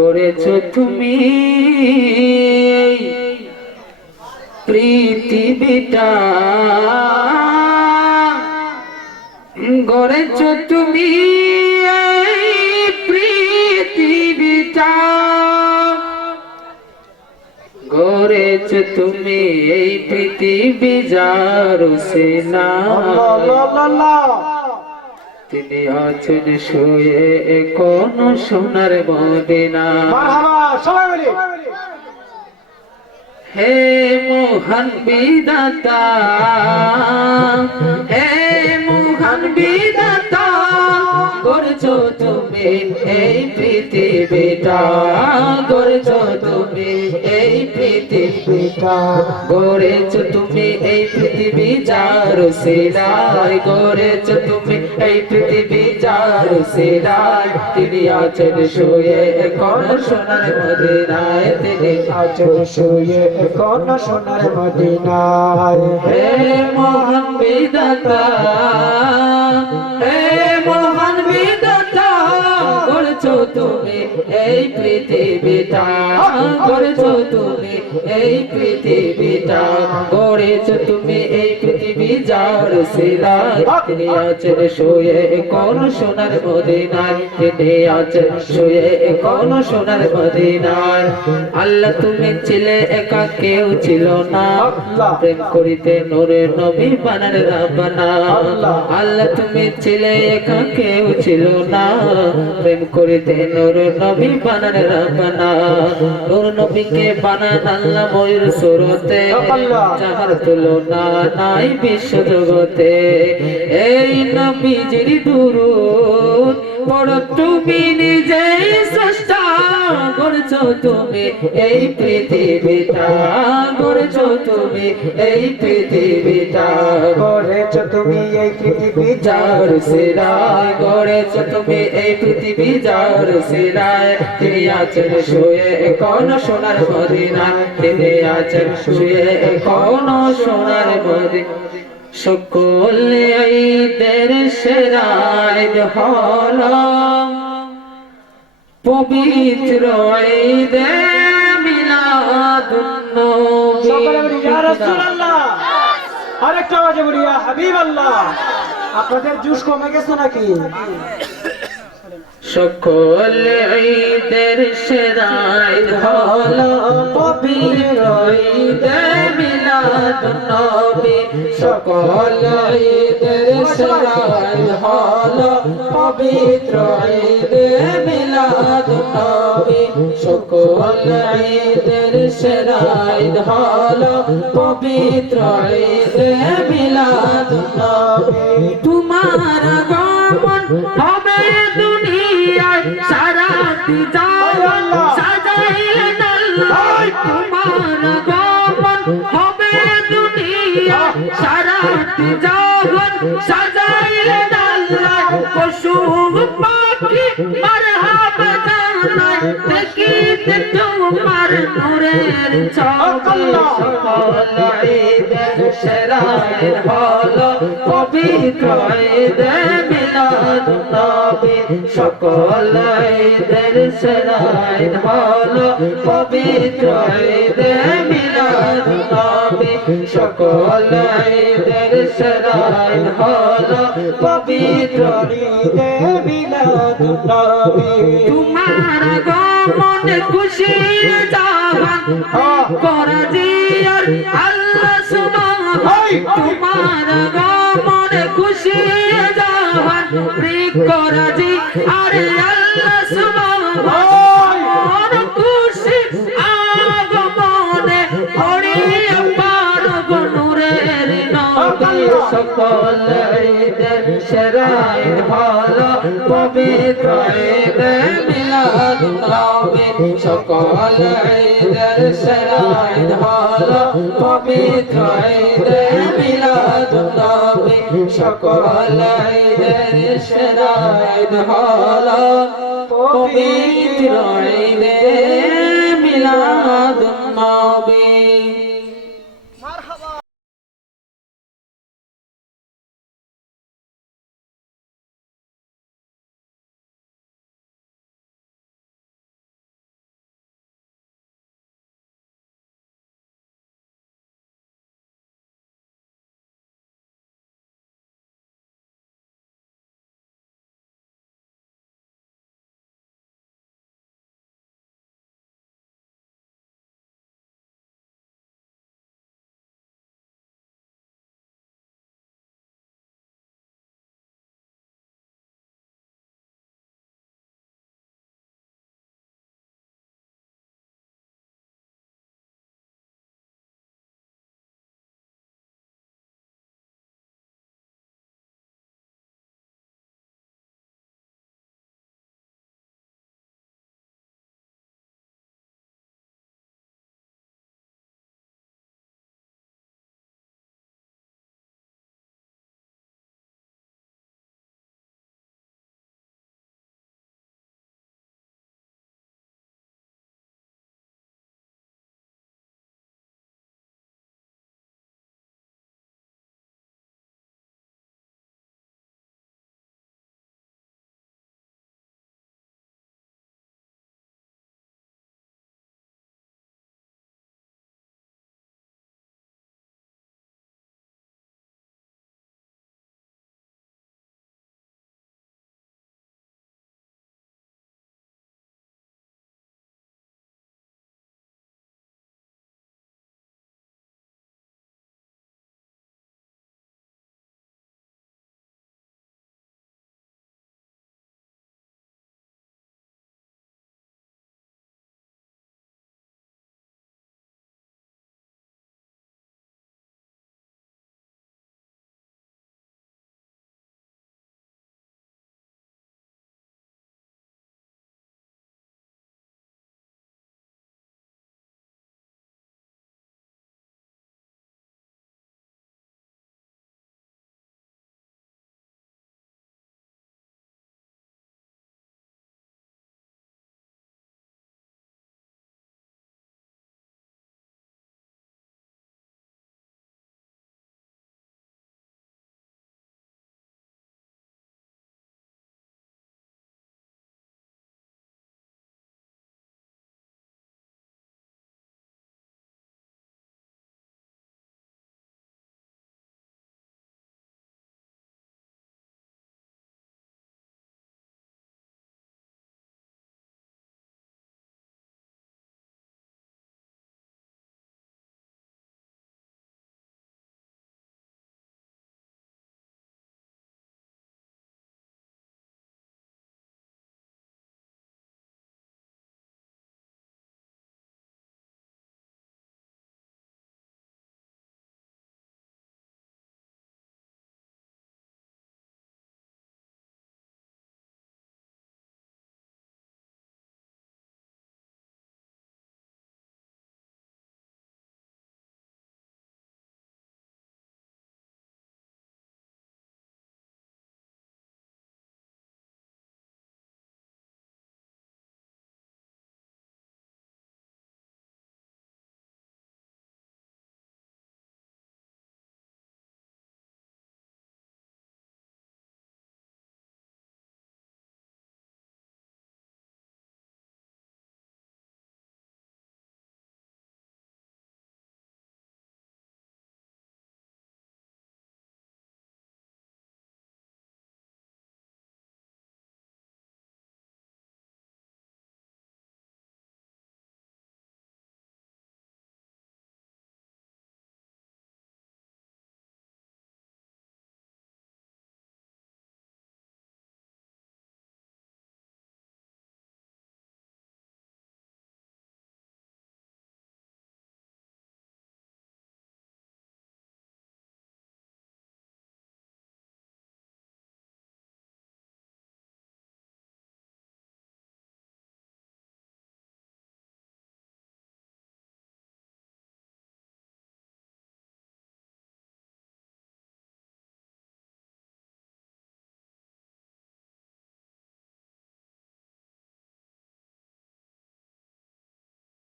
গড়েছ তুমি? পৃথিবীটা গড়েছ তুমি? পৃথিবীটা গড়েছ তুমি? এই পৃথিবী যার সেনা তিনি আছেন শুয়ে কোন সোনার মদিনা। হে মোহন বিদাতা হে মোহন বিদাতা করছ তুমি এই পৃথিবীটা করছ তুমি এই পৃথিবীটা পৃথিবী যার সেরাই গড়েছ তুমি এই পৃথিবী যার সেরাই তিনি আছেন শুয়ে কোন সোনার মদিনায়। তিনি আছো শুয়ে কোন সোনার মদিনায়। হে মোহন বিদাতা হে মোহন বিদাতা করছ তুমি এই পৃথিবীটা। করছ তুমি এই পৃথিবীটা। গড়েছো তুমি এই পৃথিবী যার তিনি আছেন শুয়ে কোন সোনার মদিনায়? তিনি আছেন শুয়ে কোন সোনার মদিনায়? আল্লাহ তুমি ছিলে একা কেউ ছিল না। প্রেম করিতে নূরে নবী বানার রাবানা আল্লাহ। তুমি ছিলে একা কেউ ছিল না। প্রেম করিতে নূর নবী বানার রাবানা নূর নবীকে বানান আল্লাহ ময়ূর সুরতে। যাহার তুলনা নাই বিশ্ব জগতে এই নবীজির দুরুদ পড় তুমি করছ তুমি, এই পৃথিবীটা করছ তুমি, এই পৃথিবীটা করেছ তুমি, এই পৃথিবী যার সিরায় গড়েছ তুমি, এই পৃথিবী যার তিনি আছেন শুয়ে কোন সোনার মদিনা তিনি আছেন শুয়ে কোন সোনার মদিনা সকল ঈদের সেরায় হল। পবিত্র ঈদে আরেকটা আওয়াজে বলি ইয়া হাবিবাল্লাহ। আপনাদের জুস কমে গেছে নাকি? সকল ঈদের সেরাই হল। পবিত্র ঈদে নবী সকল ঈদের সেরাই হল পবিত্র ঈদে মিলাদ নবী। সকল ঈদের সেরাই হল পবিত্র ঈদে মিলাদ নবী। তোমার গমন হবে দুনিয়ায় সাজাইলেন আল্লাহ। তোমার গমন জাহান সাজাইলেন আল্লাহ পশু পাখি মারহাবা জানাই দেখিতে তোমার নূরের ছবি সকল ঈদের সেরায়ের হলো পবিত্র ঈদে সকল ঈদের সেরায়ের হলো পবিত্র ঈদে মিলাদ। নবী সকল ঈদের সেরায়ের হলো পবিত্র ঈদে মিলাদ। নবী তোমার গমন খুশির জাহান করা জিয়ার আল্লাহ সুবহান তোমার গমন খুশি জাহান করা জি আরে আল্লাহ সুবহান খুশি আগমনে নবী সকল সেরাই ভালো পবিত্র ঈদে মিলাদ নবী। সকল ঈদের সেরাই ভালো পবিত্র ঈদে মিলাদ নবী। সকল ঈদের সেরাই ভালো পবিত্র ঈদে মিলাদ নবী।